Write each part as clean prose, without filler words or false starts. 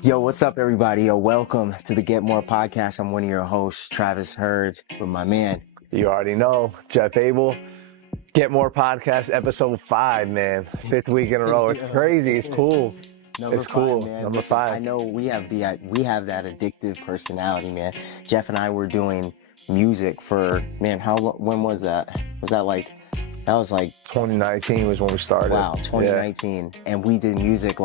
Yo, what's up, everybody? Yo, welcome to the Get More podcast. I'm one of your hosts, YaHurd, with my man. You already know, Jeff Abel. Get More Podcast, episode 5, man. 5th week in a row. It's crazy. It's cool. Number It's 5, cool. man. Number Listen, 5. I know we have that addictive personality, man. Jeff and I were doing music for, man, when was that? That was like 2019 was when we started. Wow, 2019. Yeah. And we did music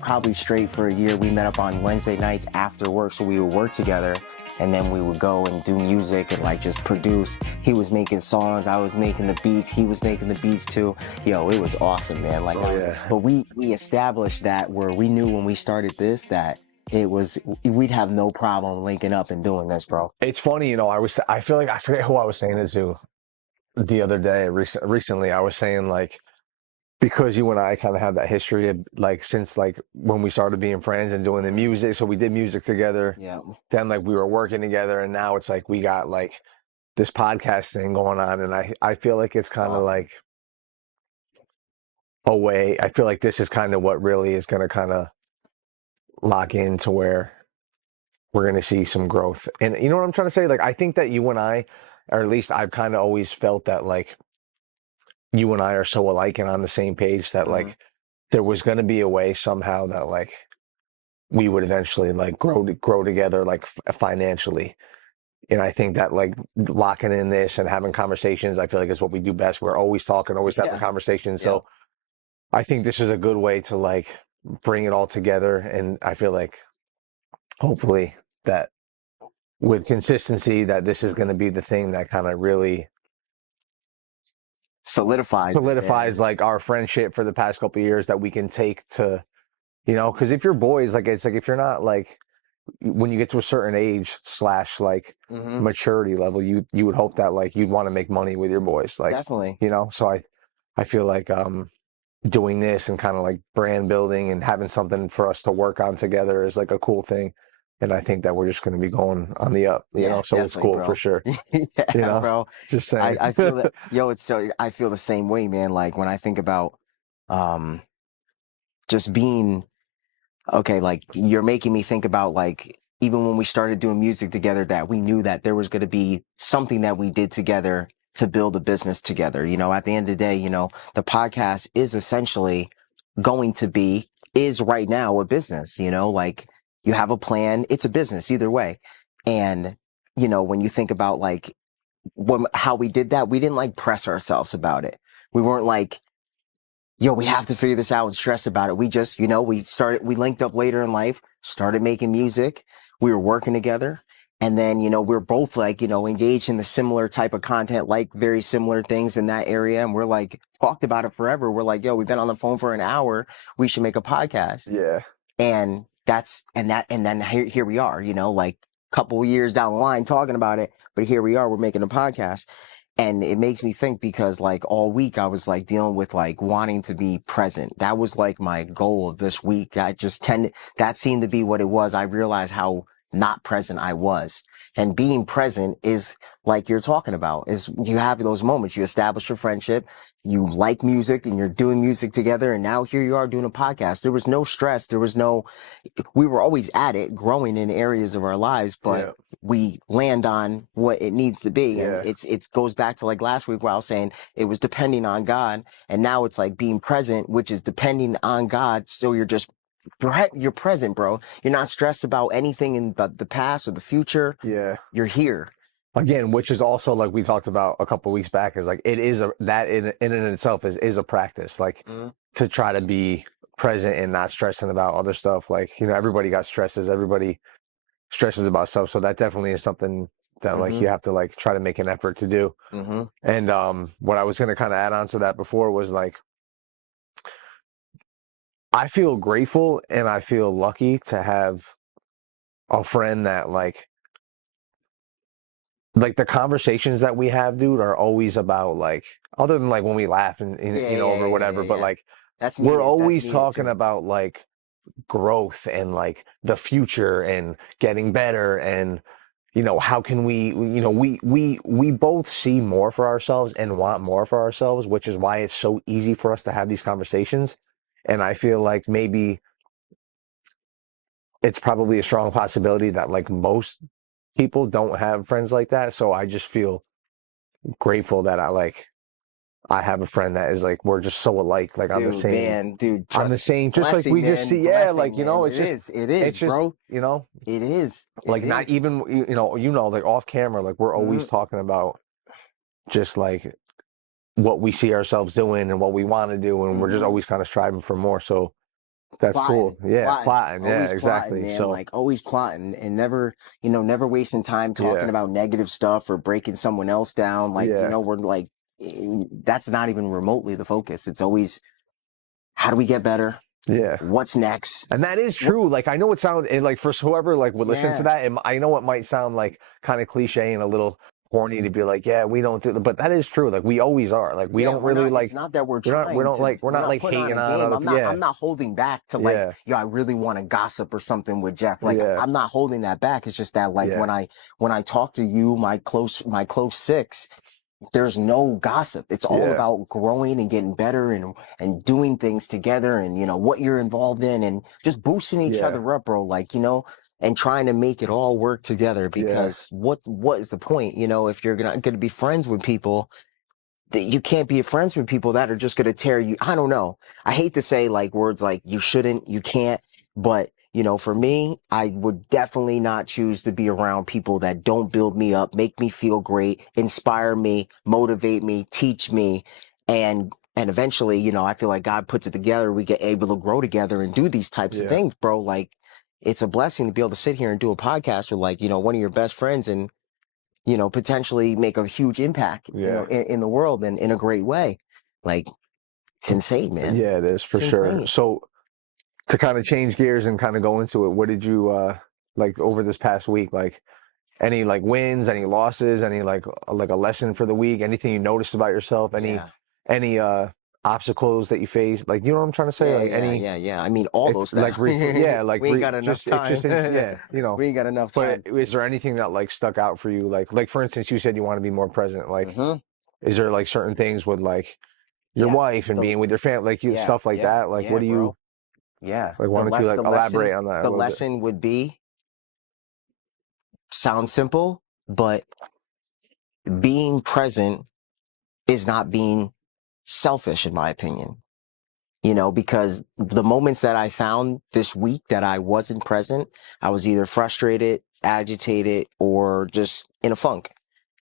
probably straight for a year. We met up on Wednesday nights after work, so we would work together. And then we would go and do music and just produce. He was making songs, I was making the beats, he was making the beats too. Yo, it was awesome, man. But we established that where we knew when we started this that we'd have no problem linking up and doing this, bro. It's funny, I feel like I forget who I was saying this to the other day. Recently, I was saying because you and I kind of have that history of since when we started being friends and doing the music. So we did music together. Yeah. Then we were working together, and now it's we got this podcast thing going on, and I feel like it's kind of awesome. A way. I feel like this is kind of what really is going to kind of lock into where we're going to see some growth. And you know what I'm trying to say? I think that you and I, or at least I've kind of always felt that you and I are so alike and on the same page that there was going to be a way somehow that we would eventually grow together financially. And I think that locking in this and having conversations, I feel like is what we do best. We're always talking, always having conversations. So I think this is a good way to bring it all together. And I feel like hopefully that with consistency that this is going to be the thing that kind of really solidifies our friendship for the past couple of years, that we can take to, because if you're boys, it's if you're not when you get to a certain age / maturity level, you would hope that you'd want to make money with your boys, definitely, so I feel doing this and kind of brand building and having something for us to work on together is a cool thing. And I think that we're just going to be going on the up, you know, so it's cool, bro. For sure. Yeah, bro. Just saying. I feel that, I feel the same way, man. When I think about, just being, okay, you're making me think about even when we started doing music together, that we knew that there was going to be something that we did together to build a business together. At the end of the day, the podcast is essentially is right now a business, you have a plan, it's a business either way. And, when you think about how we did that, we didn't press ourselves about it. We weren't we have to figure this out and stress about it. We just, we linked up later in life, started making music. We were working together. And then, we're both engaged in the similar type of content, very similar things in that area. And we're talked about it forever. We're we've been on the phone for an hour. We should make a podcast. Yeah. And then here we are, couple of years down the line talking about it. But here we are, we're making a podcast. And it makes me think because all week I was dealing with wanting to be present. That was my goal of this week. That seemed to be what it was. I realized how not present I was. And being present is you're talking about, is you have those moments, you establish a friendship, you like music and you're doing music together. And now here you are doing a podcast. There was no stress. We were always at it, growing in areas of our lives, but we land on what it needs to be. And it goes back to last week where I was saying it was depending on God. And now it's being present, which is depending on God. So you're present, bro. You're not stressed about anything in the past or the future. Yeah. You're here. Again, which is also we talked about a couple of weeks back, is it is that in and itself is a practice, to try to be present and not stressing about other stuff. Everybody got stresses, everybody stresses about stuff. So that definitely is something that you have to try to make an effort to do. And what I was going to kind of add on to that before was I feel grateful and I feel lucky to have a friend that the conversations that we have, dude, are always about other than when we laugh and over whatever, but we're always talking about growth and the future and getting better and how can we both see more for ourselves and want more for ourselves, which is why it's so easy for us to have these conversations. And I feel maybe it's probably a strong possibility that like most people don't have friends like that. So I just feel grateful that I have a friend that is like we're just so alike, like Dude, man, dude, on the trust, same, just like blessing, we just man, see, yeah, like blessing, you man. know, It it's is, just bro. you know, It is, it like not is. even like off camera, like we're always Mhm. talking about just like what we see ourselves doing and what we want to do, and we're just Mhm. always kind of striving for more. So that's Plotting, cool. Yeah, plotting, plotting. Yeah, always plotting, exactly. man. So Like always plotting, and never, never wasting time talking yeah, about negative stuff or breaking someone else down. Like, yeah, we're like, that's not even remotely the focus. It's always, how do we get better? yeah. What's next? And that is What? true. Like I know it sounds like for whoever like would listen to Yeah. that, I know it might sound like kind of cliche and a little corny to be like, yeah, we don't do that, but that is true. Like we always are. Like we Yeah, don't we're really not, it's like not that we're trying to, we're we're not not like putting on hating a on game. other people. Yeah, I'm not holding back to like, yeah, I really want to gossip or something with Jeff. Like, yeah, I'm not holding that back. It's just that like yeah, when I talk to you, my close six, there's no gossip. It's all yeah, about growing and getting better and doing things together and, what you're involved in and just boosting each yeah, other up, bro. Like, and trying to make it all work together yeah, because what is the point, if you're gonna be friends with people that you can't be friends with people that are just going to tear you. I don't know. I hate to say like words like you shouldn't, you can't, but for me, I would definitely not choose to be around people that don't build me up, make me feel great, inspire me, motivate me, teach me. And eventually, I feel like God puts it together. We get able to grow together and do these types of yeah, things, bro. Like it's a blessing to be able to sit here and do a podcast with like, one of your best friends and potentially make a huge impact, yeah, in the world and in a great way. Like, it's insane, man. yeah. It is for It's sure. insane. So to kind of change gears and kind of go into it, what did you like over this past week? Like any like wins, any losses, any like a lesson for the week, anything you noticed about yourself, Yeah. any obstacles that you faced, like you know what I'm trying to say, Yeah, like yeah, any yeah, yeah. I mean, all if those things. like yeah, like We ain't got enough just it's time. just in, yeah, We ain't got enough but time. is there anything that like stuck out for you, like for instance you said you want to be more present, like Hmm. is there like certain things with like your Yeah. wife and The, being with your family, like yeah, stuff like yeah, that, like what yeah, do you bro. Yeah. like, why don't you like elaborate on that a The little bit? lesson would be sound simple, but being present is not being selfish, in my opinion. Because the moments that I found this week that I wasn't present, I was either frustrated, agitated, or just in a funk.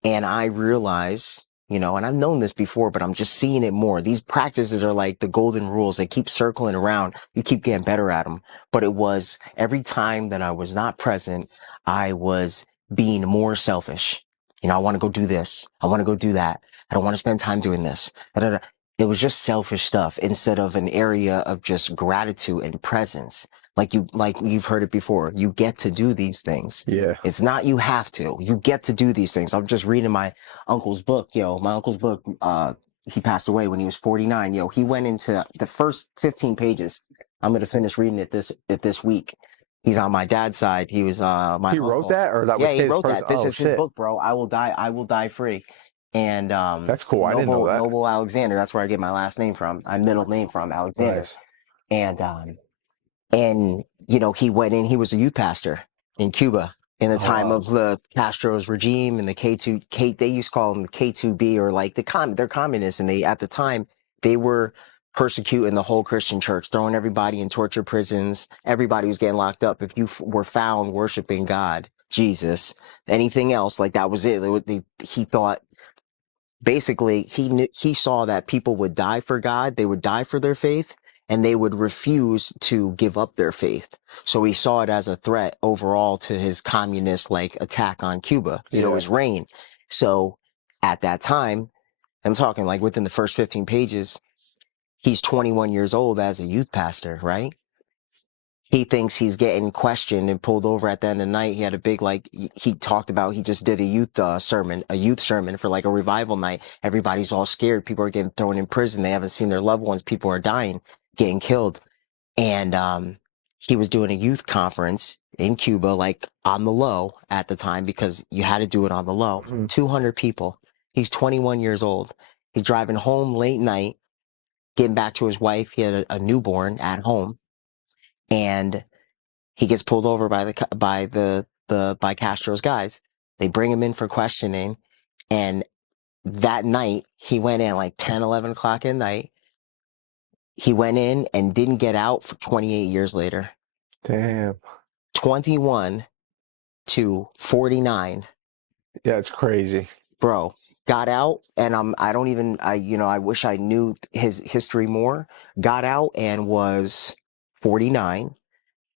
And I realize, and I've known this before, but I'm just seeing it more. These practices are like the golden rules. They keep circling around. You keep getting better at them. But it was every time that I was not present, I was being more selfish. I want to go do this. I want to go do that. I don't want to spend time doing this. Da, da, da. It was just selfish stuff instead of an area of just gratitude and presence. Like you've heard it before. You get to do these things. Yeah. It's not you have to. You get to do these things. I'm just reading my uncle's book, My uncle's book, he passed away when he was 49. He went into the first 15 pages. I'm gonna finish reading it this week. He's on my dad's side. He was my He wrote uncle. that, or that Yeah, was he his wrote person? that. This Oh is his shit, book, bro. I will die free. And that's cool. I didn't know that. Noble Alexander, that's where I get my last name from. My middle name from Alexander. Nice. And he went in, he was a youth pastor in Cuba in the Oh time wow. of the Castro's regime and the they used to call them the K2B or like they're communists. And at the time, they were persecuting the whole Christian church, throwing everybody in torture prisons. Everybody was getting locked up. If you were found worshiping God, Jesus, anything else, like that was it. He thought, basically he saw that people would die for God, they would die for their faith, and they would refuse to give up their faith. So he saw it as a threat overall to his communist like attack on Cuba, Yeah. his reign. So at that time, I'm talking like within the first 15 pages, he's 21 years old as a youth pastor, right? He thinks he's getting questioned and pulled over at the end of the night. He had a big, like, he talked about, he just did a youth sermon for like a revival night. Everybody's all scared. People are getting thrown in prison. They haven't seen their loved ones. People are dying, getting killed. And, he was doing a youth conference in Cuba, like on the low at the time, because you had to do it on the low. Mhm. 200 people. He's 21 years old. He's driving home late night, getting back to his wife. He had a newborn at home. And He gets pulled over by Castro's guys. They bring him in for questioning, and that night he went in like 10, 11 o'clock at night. He went in and didn't get out for 28 years later. Damn. 21 to 49. Yeah, it's crazy. Bro, got out, and I wish I knew his history more. Got out and was 49,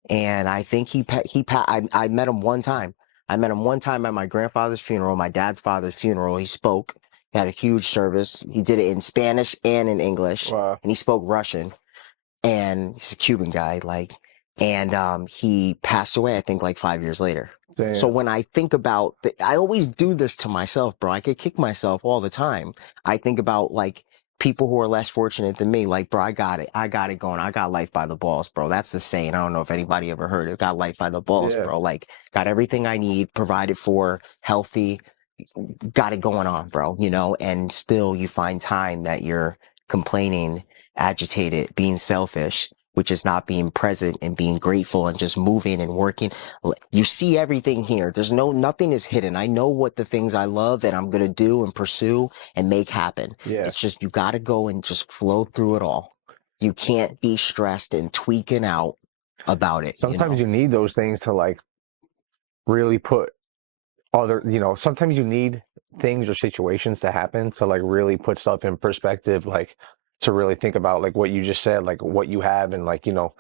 and I think I met him one time. I met him one time at my grandfather's funeral, my dad's father's funeral. He spoke. He had a huge service. He did it in Spanish and in English, Wow. and he spoke Russian. And he's a Cuban guy, he passed away, I think, like 5 years later. Damn. So when I think about, I always do this to myself, bro. I could kick myself all the time. I think about like people who are less fortunate than me. Like, bro, I got it going. I got life by the balls, bro. That's the saying. I don't know if anybody ever heard it. Got life by the balls, Yeah. bro. Like, got everything I need, provided for, healthy, got it going on, bro. And still you find time that you're complaining, agitated, being selfish, which is not being present and being grateful and just moving and working. You see everything here. Nothing is hidden. I know what the things I love and I'm going to do and pursue and make happen. Yeah. It's just, you got to go and just flow through it all. You can't be stressed and tweaking out about it. Sometimes you need those things to like really put sometimes you need things or situations to happen to like really put stuff in perspective, like to really think about like what you just said, like what you have, and like, you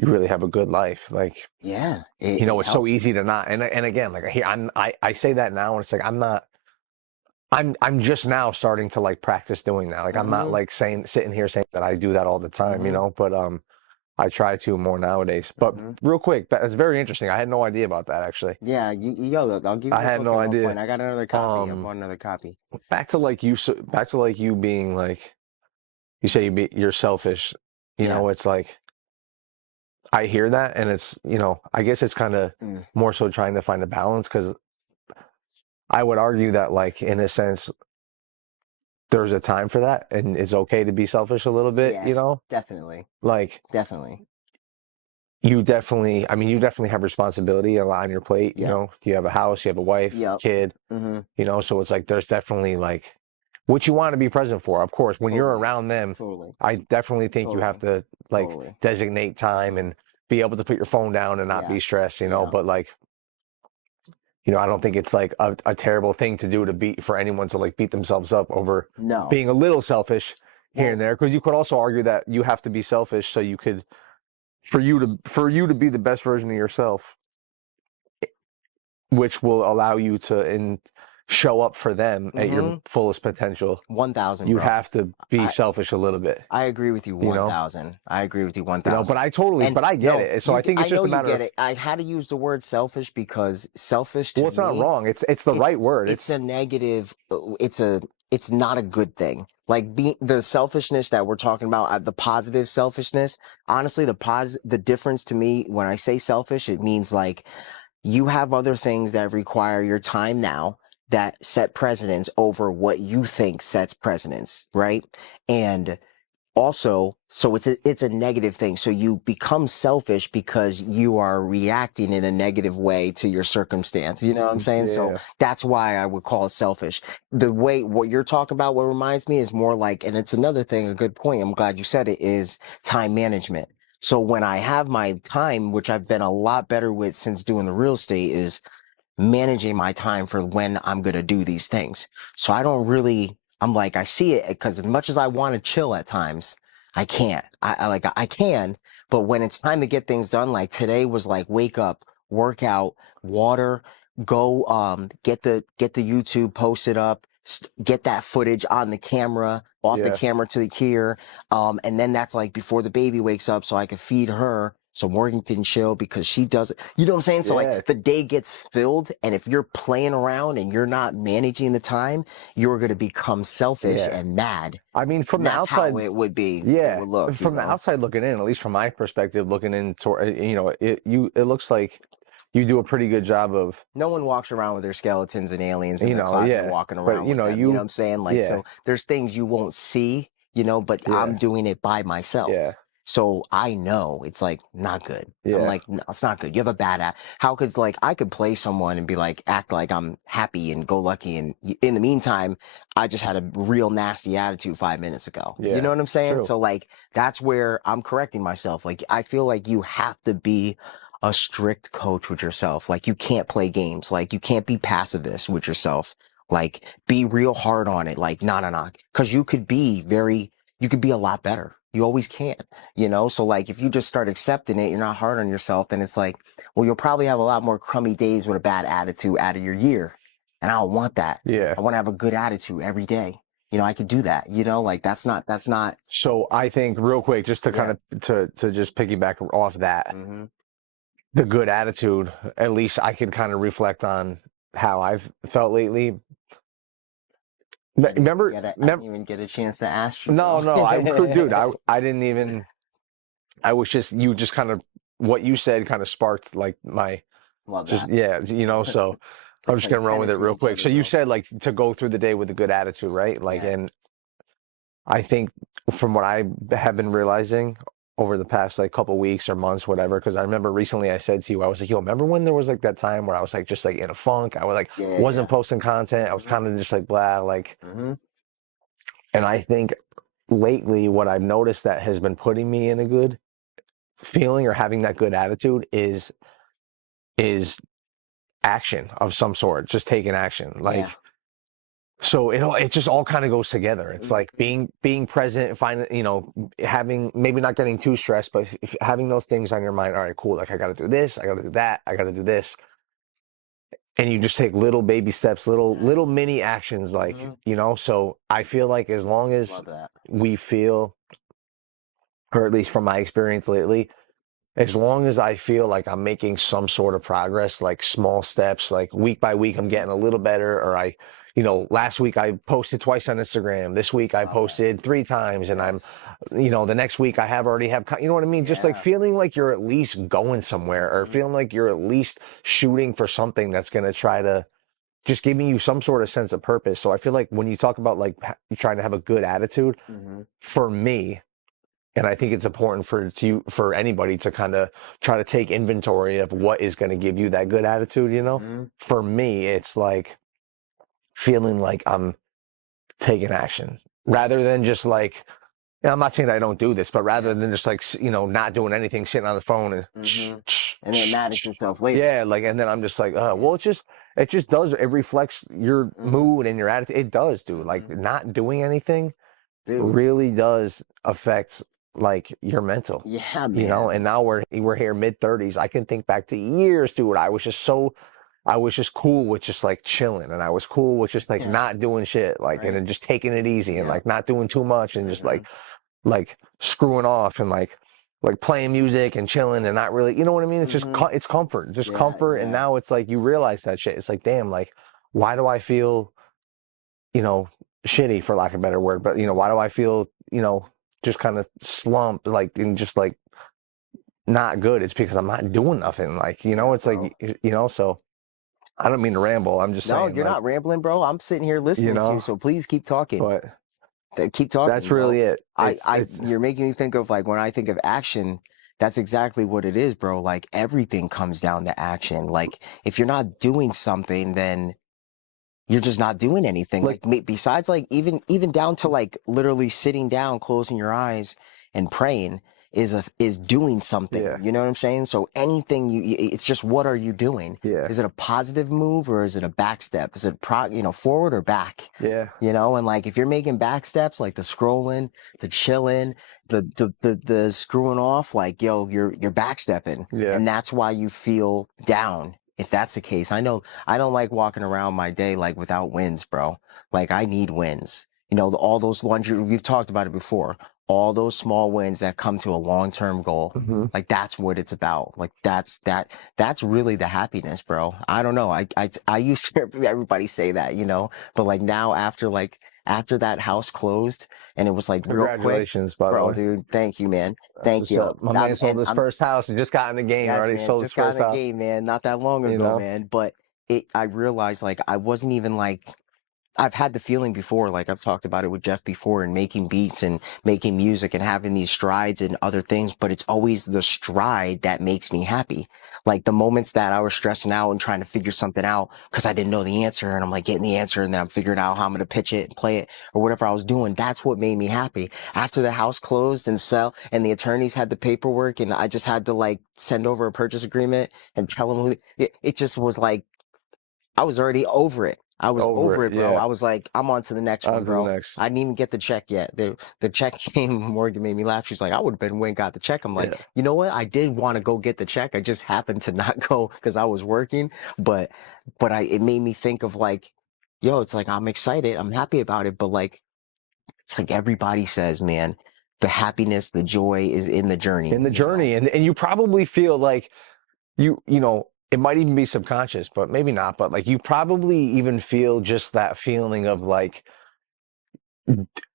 really have a good life. Like, yeah, it's so easy to not, and again, like I say that now, and it's like, I'm just now starting to like practice doing that. Like, I'm not like sitting here saying that I do that all the time, but I try to more nowadays. But real quick, that's very interesting. I had no idea about that, actually. Yeah, I'll give you. I had no idea. I got another copy. I bought another copy. Back to like you being like, you say you're selfish. It's like, I hear that, and it's, I guess it's kind of more so trying to find a balance, because I would argue that, like, in a sense, there's a time for that, and it's okay to be selfish a little bit, Definitely. Like, definitely. You definitely have responsibility a lot on your plate. You have a house, you have a wife, kid, so it's like, there's definitely like what you want to be present for. Of course, when you're around them, I definitely think you have to like designate time and be able to put your phone down and not be stressed, but like, I don't think it's like a terrible thing to do for anyone to like beat themselves up over being a little selfish here and there. Because you could also argue that you have to be selfish so you could, for you to be the best version of yourself, which will allow you to show up for them at your fullest potential. 1,000. You have to be selfish a little bit. I agree with you 1,000. I agree with you 1,000. But I get it. So I think it's just a matter of. I had to use the word selfish because selfish to me. Well, it's not wrong. It's the right word. It's a negative. It's not a good thing. Like the selfishness that we're talking about, the positive selfishness. Honestly, the difference to me when I say selfish, it means like you have other things that require your time now that set precedence over what you think sets precedence, right? And also, so it's a negative thing. So you become selfish because you are reacting in a negative way to your circumstance. You know what I'm saying? Yeah. So that's why I would call it selfish. The way what you're talking about, what reminds me is more like, and it's another thing, a good point, I'm glad you said it, is time management. So when I have my time, which I've been a lot better with since doing the real estate, is managing my time for when I'm going to do these things. So I'm like, I see it, because as much as I want to chill at times, I can't. I can, but when it's time to get things done, like today was like, wake up, work out, water, go, get the YouTube posted up, get that footage on the camera, off the camera to the here. And then that's like before the baby wakes up so I can feed her. So Morgan can chill because she does it. You know what I'm saying? So like the day gets filled, and if you're playing around and you're not managing the time, you're going to become selfish and mad. I mean, from the outside, how it would be. Yeah. It would look, from the outside looking in, at least from my perspective, looking into, it looks like you do a pretty good job of. No one walks around with their skeletons and aliens in their closet walking around. But, you know what I'm saying? Like, so there's things you won't see, but I'm doing it by myself. Yeah. So I know it's like not good. I'm Yeah. like, no, it's not good. You have a bad act. How could like I could play someone and be like act like I'm happy and go lucky, and in the meantime, I just had a real nasty attitude 5 minutes ago. You know Yeah. what I'm saying? True. So like that's where I'm correcting myself. Like I feel like you have to be a strict coach with yourself. Like you can't play games. Like you can't be pacifist with yourself. Like be real hard on it. Like no, because you could be a lot better. You always can, you know? So like if you just start accepting it, you're not hard on yourself, then it's like, well, you'll probably have a lot more crummy days with a bad attitude out of your year. And I don't want that. Yeah. I want to have a good attitude every day. You know, I could do that, you know, like that's not So I think real quick, just to yeah. kind of to just piggyback off that, Mm-hmm. the good attitude, at least I can kind of reflect on how I've felt lately. Remember, I didn't even get a chance to ask you, no, bro. no, dude, I didn't even, I was just, you just kind of, what you said kind of sparked like my, Love just, that. yeah, you know, so I'm just Play gonna run with tennis it real each quick. other, So you bro. said like to go through the day with a good attitude, right? Like, Yeah. and I think from what I have been realizing over the past like couple weeks or months, whatever, because I remember recently I said to you, I was like, yo, remember when there was like that time where I was like just like in a funk? I was like, Yeah. wasn't posting content. I was kind of just like blah, like, Mm-hmm. and I think lately what I've noticed that has been putting me in a good feeling or having that good attitude is action of some sort, just taking action. Yeah. Like, so it just all kind of goes together. It's like being present, finding, you know, having, maybe not getting too stressed, but if having those things on your mind, all right, cool, like I got to do this, I got to do that, I got to do this. And you just take little baby steps, little mini actions, like, you know. So I feel like as long as Love that. we feel, or at least from my experience lately, as long as I feel like I'm making some sort of progress, like small steps, like week by week, I'm getting a little better, or you know, last week I posted twice on Instagram. This week I Love that. posted 3 times, and I'm, Yes. you know, the next week I already have, you know what I mean? Just like Yeah. feeling like you're at least going somewhere, or feeling like you're at least shooting for something that's going to try to just giving you some sort of sense of purpose. So I feel like when you talk about like trying to have a good attitude, for me, and I think it's important for anybody to kind of try to take inventory of what is going to give you that good attitude, you know? For me, it's like feeling like I'm taking action rather than just like, and I'm not saying that I don't do this, but rather than just like, you know, not doing anything, sitting on the phone and And then mad at yourself later. yeah, like, and then I'm just like, well, it just does, it reflects your mood and your attitude. It does, dude. Like not doing anything really does affect like your mental. Yeah, You know, man. and now we're here mid-30s. I can think back to years, dude. I was just cool with just like chilling, and I was cool with just like not doing shit, like and then just taking it easy and like not doing too much and just like screwing off and like playing music and chilling and not really, you know what I mean? It's just it's comfort, just comfort. And now it's like you realize that shit. It's like, damn, like why do I feel, you know, shitty for lack of a better word, but you know, why do I feel, you know, just kind of slumped, like and just like not good? It's because I'm not doing nothing. Like, you know, it's bro. like, you know, so I don't mean to ramble. I'm just No, saying, you're like, not rambling, bro. I'm sitting here you listening to you, know, so please keep talking. but Keep talking, that's bro. really it. It's You're making me think of like when I think of action, that's exactly what it is, bro. Like everything comes down to action. Like if you're not doing something, then you're just not doing anything. like, Like besides, like even down to like literally sitting down, closing your eyes, and praying is doing something. yeah, You know what I'm saying? So anything it's just what are you doing? yeah, Is it a positive move or is it a back step? Is it forward or back? yeah, You know, and like if you're making back steps, like the scrolling, the chilling, the screwing off, like yo, you're backstepping, yeah. and that's why you feel down. If that's the case, I know I don't like walking around my day like without wins, bro. Like I need wins. You know, all those laundry, we've talked about it before. All those small wins that come to a long-term goal. Like that's what it's about. Like that's really the happiness, bro. I don't know. I used to hear everybody say that, you know, but like now after that house closed and it was like real quick, Congratulations, by the bro, way. dude, thank you, man. That's Thank what's you. up. My man sold his I'm first house and just got in the game Yes, already. man. Sold his Just got in first the house. game, man. Not that long You ago, know? man. But I realized like I wasn't even like I've had the feeling before, like I've talked about it with Jeff before, and making beats and making music and having these strides and other things, but it's always the stride that makes me happy. Like the moments that I was stressing out and trying to figure something out because I didn't know the answer, and I'm like getting the answer, and then I'm figuring out how I'm gonna pitch it and play it or whatever I was doing. That's what made me happy. After the house closed and sell, and the attorneys had the paperwork, and I just had to like send over a purchase agreement and tell them it just was like I was already over it. I was Over over it. it, bro. Yeah. I was like, I'm on to the next On one, to the bro. next. I didn't even get the check yet. The check came. Morgan made me laugh. She's like, I would have been when got the check. I'm like, Yeah. you know what? I did want to go get the check. I just happened to not go because I was working. But it made me think of like, yo, it's like I'm excited. I'm happy about it. But like, it's like everybody says, man, the happiness, the joy is in the journey. In the You know? journey, and you probably feel like you know, it might even be subconscious, but maybe not. But like you probably even feel just that feeling of like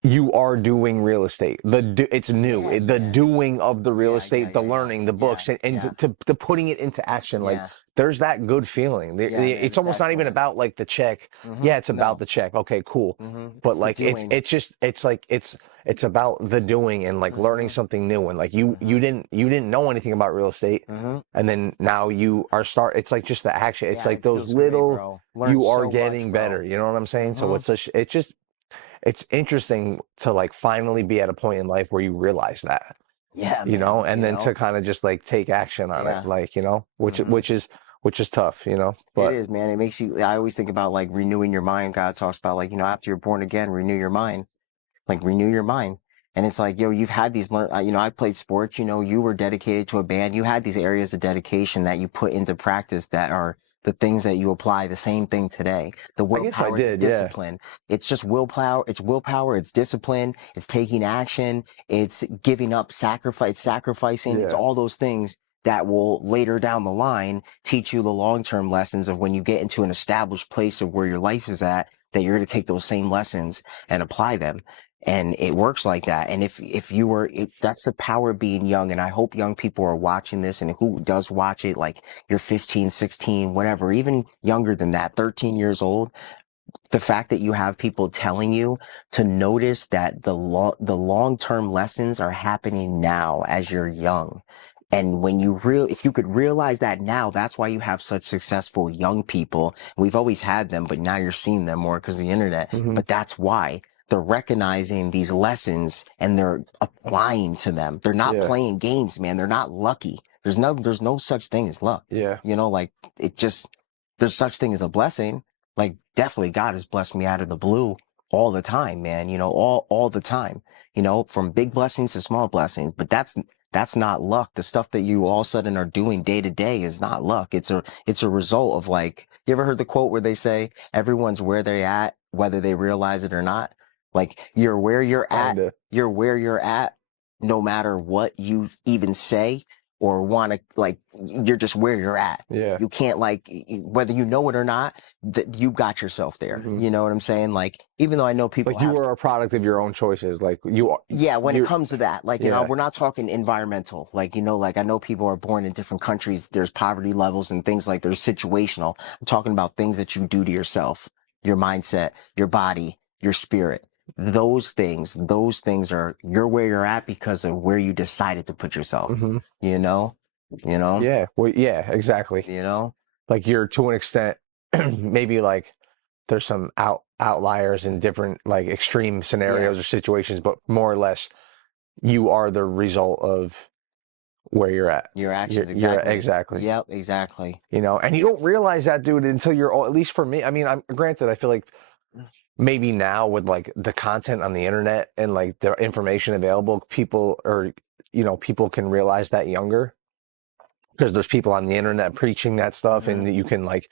you are doing real estate. It's new. Yeah, The yeah, doing of the real yeah, yeah, estate, the yeah, yeah, learning, the yeah, books, and, yeah, to putting it into action. Like yeah, there's that good feeling. yeah, man. It's It's almost not even excellent. about like the check. Mm-hmm. Yeah, it's about No. the check. Okay, cool. Mm-hmm. But It's the like doing. it's like it's about the doing and like learning Mm-hmm. something new. And like Mm-hmm. you didn't know anything about real estate, Mm-hmm. and then now you are it's like just the action. It's Yeah, like it those feels great, little, bro. Learned you are so much, getting better. bro. You know what I'm saying? So Mm-hmm. it's just it's interesting to like finally be at a point in life where you realize that, Yeah, you man. know, and You then know? to kind of just like take action on it, Yeah. like, you know, Mm-hmm. which is tough, you know, It but is, man. It makes you, I always think about like renewing your mind. God talks about like, after you're born again, renew your mind. Like renew your mind. And it's like, yo, you've had these, I played sports, you were dedicated to a band. You had these areas of dedication that you put into practice that are the things that you apply the same thing today. The I guess I willpower, the did. Yeah. discipline. It's just willpower, it's discipline, it's taking action, it's giving up, sacrificing. It's Yeah. all those things that will later down the line teach you the long-term lessons of when you get into an established place of where your life is at, that you're going to take those same lessons and apply them. And it works like that. And that's the power of being young. And I hope young people are watching this, and who does watch it, like you're 15, 16, whatever, even younger than that, 13 years old. The fact that you have people telling you to notice that the long-term lessons are happening now as you're young. And if you could realize that now, that's why you have such successful young people. We've always had them, but now you're seeing them more because of the internet. Hmm. But that's why they're recognizing these lessons and they're applying to them. They're not Yeah. playing games, man. They're not lucky. There's no such thing as luck. Yeah. Like it just, there's such thing as a blessing. Like definitely God has blessed me out of the blue all the time, man, all the time, from big blessings to small blessings. But that's not luck. The stuff that you all of a sudden are doing day to day is not luck. It's a result of, like, you ever heard the quote where they say everyone's where they're at, whether they realize it or not? Like Kinda. you're where you're at, no matter what you even say or want to, like, you're just where you're at. Yeah. You can't, like, whether you know it or not, that you got yourself there. Hmm. You know what I'm saying? Like, even though I know people Like you have, are a product of your own choices. Like you are, yeah, when it you, comes to that, like, yeah. we're not talking environmental. Like, like I know people are born in different countries. There's poverty levels and things like there's situational. I'm talking about things that you do to yourself, your mindset, your body, your spirit. Those things are, you're where you're at because of where you decided to put yourself, Hmm. you know, you know, Yeah. Well, yeah, exactly. you know? Like you're to an extent, maybe like there's some outliers in different like extreme Yeah. scenarios or situations, but more or less you are the result of where you're at. Your actions. You're Exactly. exactly, Yep. Exactly. you know, and you don't realize that, dude, until you're, at least for me. I mean, I'm granted, I feel like maybe now with like the content on the internet and like the information available, people or, you know, people can realize that younger because there's people on the internet preaching that stuff Hmm. and you can like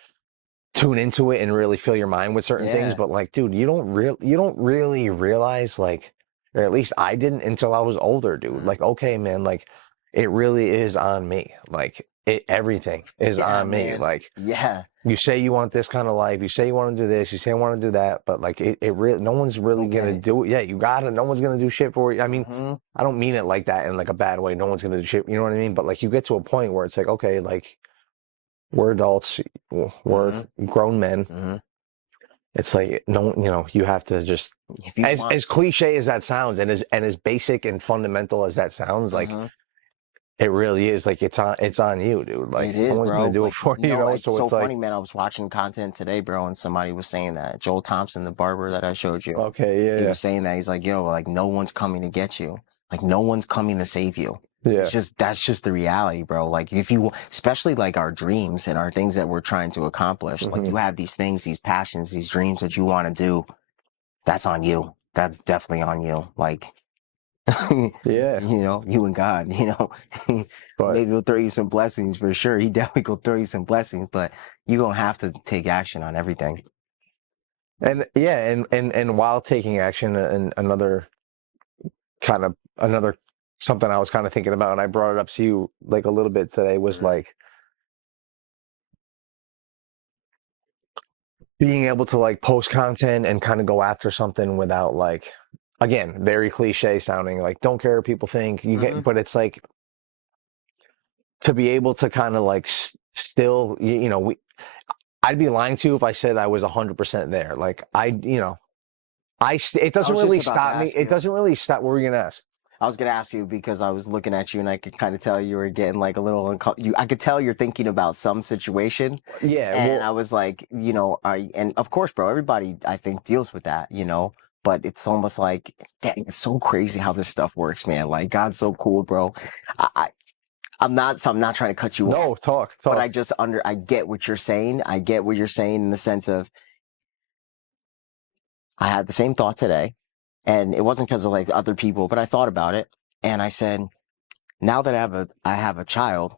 tune into it and really fill your mind with certain things. Yeah. But like, dude, you don't really realize, like, or at least I didn't until I was older, dude. Mm. Like, okay, man, like it really is on me. Like everything is Yeah, on me. man. Like Yeah. you say you want this kind of life, you say you want to do this, you say you want to do that, but like it really, no one's really Go get gonna it. do it. Yeah, you got it. No one's gonna do shit for you. I mean, Hmm. I don't mean it like that in like a bad way. No one's gonna do shit. You know what I mean? But like you get to a point where it's like, okay, like we're adults, we're Hmm. grown men, Hmm. it's like, no, you have to just, If you want, as cliche as that sounds, and as basic and fundamental as that sounds, like it really is, like it's on you, dude. Like it no is, one's gonna bro. do it Like, for you, it's So so it's like, funny, man. I was watching content today, bro, and somebody was saying that Joel Thompson, the barber that I showed you, okay, he yeah, was saying that he's like, yo, like no one's coming to get you. Like no one's coming to save you. yeah, That's just the reality, bro. Like if you, especially like our dreams and our things that we're trying to accomplish, like hmm you have these things, these passions, these dreams that you want to do. That's on you. That's definitely on you. Like, yeah. you and God, But maybe he'll throw you some blessings for sure. He definitely will throw you some blessings, but you're gonna have to take action on everything. and yeah, and while taking action, and another something I was kind of thinking about, and I brought it up to you like a little bit today, was Mhm. like being able to like post content and kind of go after something without, like, again, very cliche sounding, like don't care what people think, Mhm. but it's like to be able to kind of like still, I'd be lying to you if I said I was 100% there. Like it I doesn't was just really about to stop me. ask It you. doesn't really stop. What were you gonna ask? I was gonna ask you because I was looking at you and I could kind of tell you were getting like a little I could tell you're thinking about some situation, Yeah, and well, I was like, and of course, bro, everybody I think deals with that, but it's almost like, dang, it's so crazy how this stuff works, man. Like God's so cool, bro. I, I I'm not trying to cut you off, no, talk, but talk. I get what you're saying. I get what you're saying in the sense of I had the same thought today, and it wasn't because of like other people, but I thought about it, and I said, now that I have a child,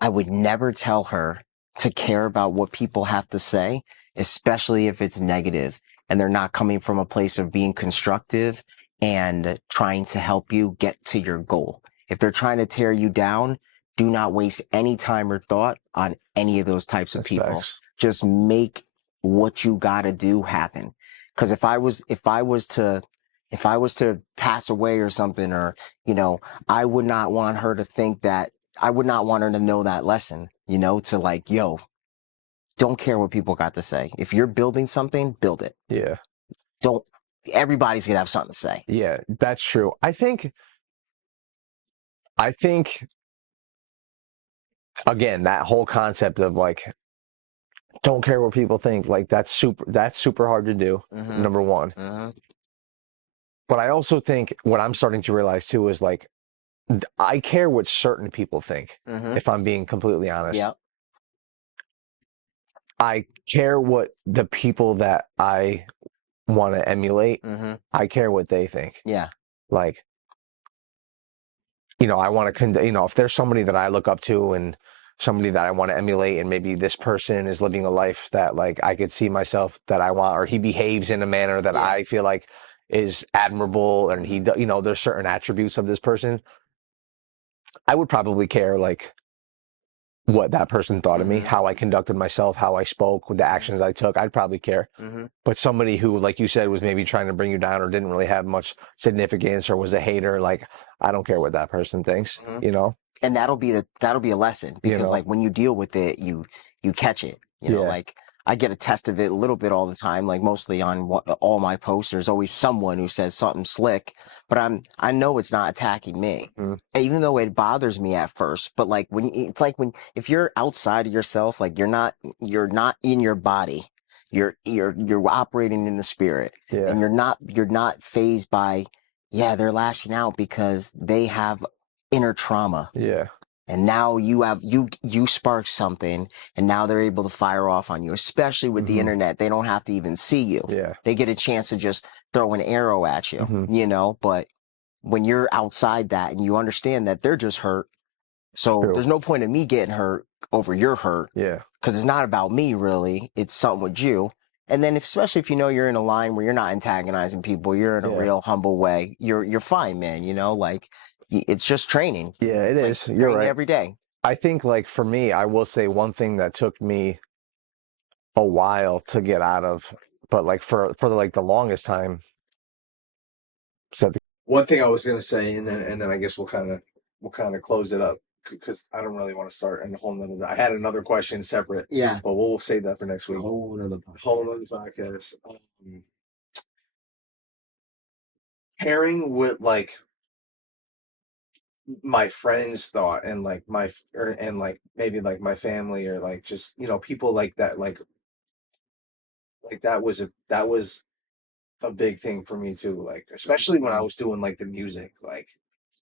I would never tell her to care about what people have to say, especially if it's negative and they're not coming from a place of being constructive and trying to help you get to your goal. If they're trying to tear you down, do not waste any time or thought on any of those types of That's people. facts. Just make what you got to do happen. Because if I was to pass away or something, or, I would not want her to think that I would not want her to know that lesson, to like, yo, don't care what people got to say. If you're building something, build it. Yeah, Don't, everybody's gonna have something to say. yeah, that's true. I think again, that whole concept of like don't care what people think, like that's super hard to do. Mm-hmm. Number one. Mm-hmm. But I also think what I'm starting to realize too is like I care what certain people think, Mm-hmm. if I'm being completely honest. Yeah. I care what the people that I want to emulate, Mm-hmm. I care what they think. Yeah. Like, I want to, if there's somebody that I look up to and somebody that I want to emulate, and maybe this person is living a life that like I could see myself that I want, or he behaves in a manner that Yeah. I feel like is admirable, and he, there's certain attributes of this person, I would probably care like what that person thought of me, Mm-hmm. how I conducted myself, how I spoke, with the actions I took. I'd probably care. Mm-hmm. But somebody who, like you said, was maybe trying to bring you down or didn't really have much significance or was a hater, like I don't care what that person thinks, Mm-hmm. you know? And that'll be a lesson, You because know? like when you deal with it, you catch it, Yeah. like I get a test of it a little bit all the time, like mostly on all my posts. There's always someone who says something slick, but I know it's not attacking me, Mhm. even though it bothers me at first. But like it's like if you're outside of yourself, like you're not in your body, you're operating in the spirit, Yeah. and you're not phased by, yeah, they're lashing out because they have inner trauma, Yeah. and now you spark something, and now they're able to fire off on you, especially with the hmm internet. They don't have to even see you. Yeah. They get a chance to just throw an arrow at you, hmm but when you're outside that and you understand that they're just hurt, so True. there's no point in me getting hurt over your hurt, Yeah. because it's not about me really, it's something with you. And then especially if you're in a line where you're not antagonizing people, you're in a Yeah. real humble way, you're fine, man. Like it's just training. Yeah, it It's like is. You're training right. every day. I think like for me, I will say one thing that took me a while to get out of, but like for like the longest time, so one thing I was gonna say, and then I guess we'll kind of close it up. because I don't really want to start a whole nother. I had another question separate, Yeah. but we'll save that for next A week. whole nother podcast. Whole nother podcast. Pairing with like my friends thought and like and like maybe like my family or like just people like that like that was a big thing for me too, like especially when I was doing like the music, like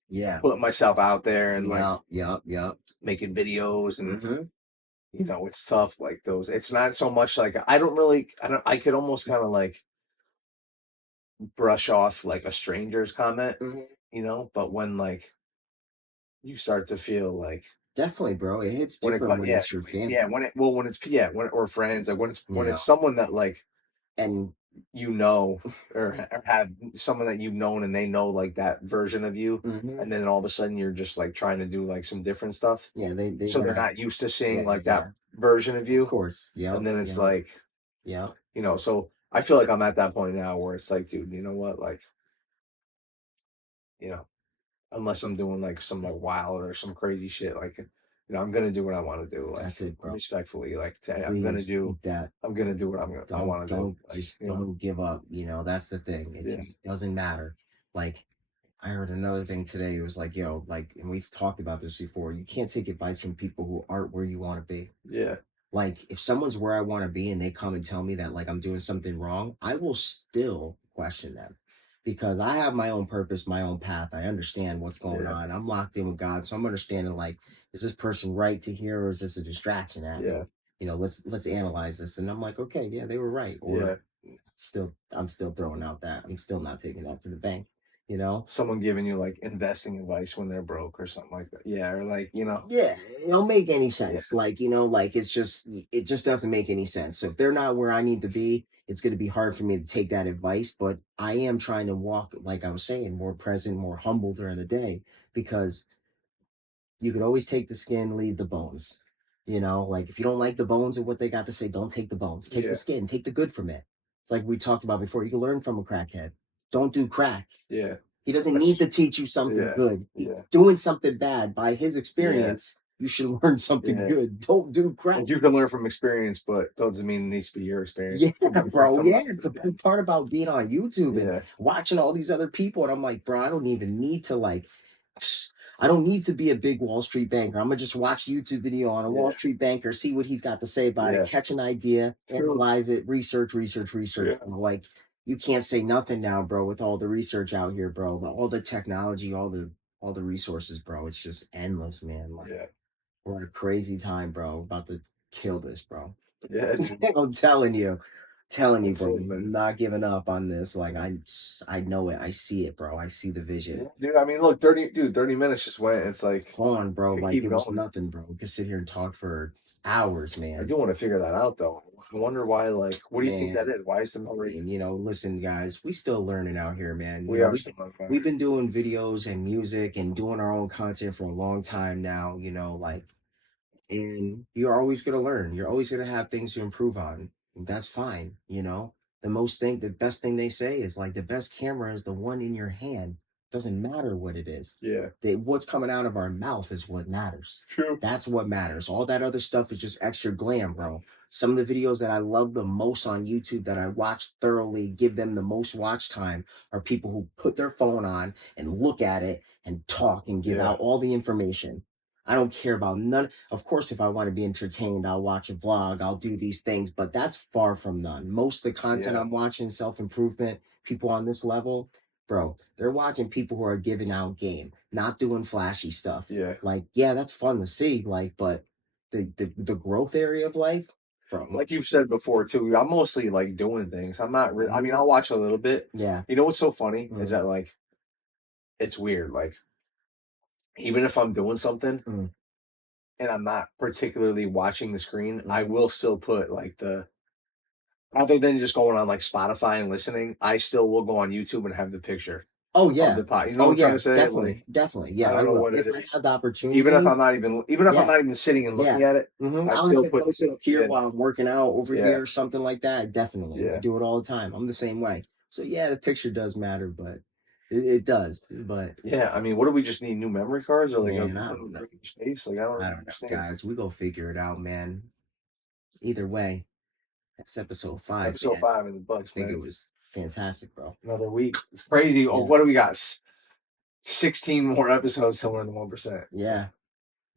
Yeah. putting myself out there and like Yep. making videos and Mm-hmm. it's tough like those. It's not so much like I could almost kind of like brush off like a stranger's comment, but when like you start to feel like Definitely, bro. It hits when different when it's your family. when it's or friends, like when You it's someone that like and or have someone that you've known and they know like that version of you, mm-hmm. and then all of a sudden you're just like trying to do like some different stuff. Yeah, they So they're not used to seeing like yeah. that version of you. Of course. Yeah. And then it's like, yeah. So I feel like I'm at that point now where it's like, dude, you know what? Like, unless I'm doing like some like wild or some crazy shit, like, I'm gonna do what I want to do. Like, That's it, bro. respectfully, like, I'm Please gonna do keep that. I'm gonna do what I want to do. Like, Don't give up. That's the thing. It just doesn't matter. Like, I heard another thing today. It was like, yo, like, and we've talked about this before. You can't take advice from people who aren't where you want to be. Yeah. Like, if someone's where I want to be and they come and tell me that like I'm doing something wrong, I will still question them because I have my own purpose, my own path. I understand what's going on. I'm locked in with God, so I'm understanding like, is this person right to hear or is this a distraction at me? Let's analyze this. And I'm like, okay, yeah, they were right. Or I'm still throwing out that. I'm still not taking that to the bank. Someone giving you like investing advice when they're broke or something like that. Yeah, or like, Yeah, it don't make any sense. Like, like it just doesn't make any sense. So if they're not where I need to be, it's going to be hard for me to take that advice. But I am trying to walk, like I was saying, more present, more humble during the day because you could always take the skin, leave the bones. Like if you don't like the bones of what they got to say, don't take the bones. Take the skin, take the good from it. It's like we talked about before. You can learn from a crackhead. Don't do crack. Yeah. He doesn't need to teach you something good. He's doing something bad by his experience. You should learn something good. Don't do crap. You can learn from experience, but doesn't mean it needs to be your experience. Yeah, bro. Yeah, it's a big part about being on YouTube and watching all these other people. And I'm like, bro, I don't even need to I don't need to be a big Wall Street banker. I'm gonna just watch YouTube video on a Wall Street banker, see what he's got to say about it, catch an idea, analyze it, research. I'm like, you can't say nothing now, bro, with all the research out here, bro. All the technology, all the resources, bro. It's just endless, man. Like, we're at a crazy time, bro. About to kill this, bro. Yeah, I'm telling you, bro. I'm not giving up on this. Like I know it. I see it, bro. I see the vision. Dude, I mean, look, 30 minutes just went. It's like, hold on, bro. Like it was nothing, bro. We could sit here and talk for hours, man. I do want to figure that out, though. I wonder why. Like, what do you think that is? Why is the memory? Listen, guys, we still learning out here, man. We've been doing videos and music and doing our own content for a long time now. And you're always going to learn. You're always going to have things to improve on. That's fine. The best thing they say is like the best camera is the one in your hand. Doesn't matter what it is. Yeah. What's coming out of our mouth is what matters. True. That's what matters. All that other stuff is just extra glam, bro. Some of the videos that I love the most on YouTube that I watch thoroughly, give them the most watch time, are people who put their phone on and look at it and talk and give out all the information. I don't care about none. Of course, if I want to be entertained, I'll watch a vlog, I'll do these things, but that's far from none. Most of the content I'm watching, self-improvement, people on this level, bro, they're watching people who are giving out game, not doing flashy stuff. Yeah. Like, yeah, that's fun to see, like, but the growth area of life, bro. Like you've said before, too, I'm mostly like doing things. I'm not really, I mean, I'll watch a little bit. Yeah. You know what's so funny is that like, it's weird. Like, even if I'm doing something and I'm not particularly watching the screen, I will still put like other than just going on like Spotify and listening, I still will go on YouTube and have the picture. Oh yeah, of the pot. You know what I'm trying to say? Definitely. Yeah, I don't know will. what If it I is. have the opportunity, even if I'm not even sitting and looking at it, I still put it up here while I'm working out over here or something like that. Definitely, I do it all the time. I'm the same way. So yeah, the picture does matter, but It does, but Yeah, I mean, what do we just need? New memory cards or like man, I don't know. space? Like I don't I don't know, understand. guys. We gonna figure it out, man. Either way, that's episode 5. Episode Man. 5 in the I books, think man. it was fantastic, bro. Another week. It's crazy. Oh, Yeah. what do we got? 16 more episodes somewhere in the 1%. Yeah.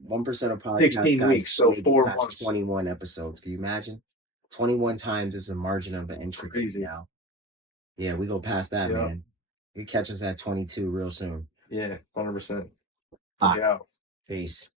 1% of podcast 16 guys weeks, so 4 that's months. 21 episodes. Can you imagine? 21 times is the margin of entry Crazy. now. Yeah, we go past that, Yep. man. You catch us at 22 real soon. Yeah, 100%. Ah. Yeah. Peace.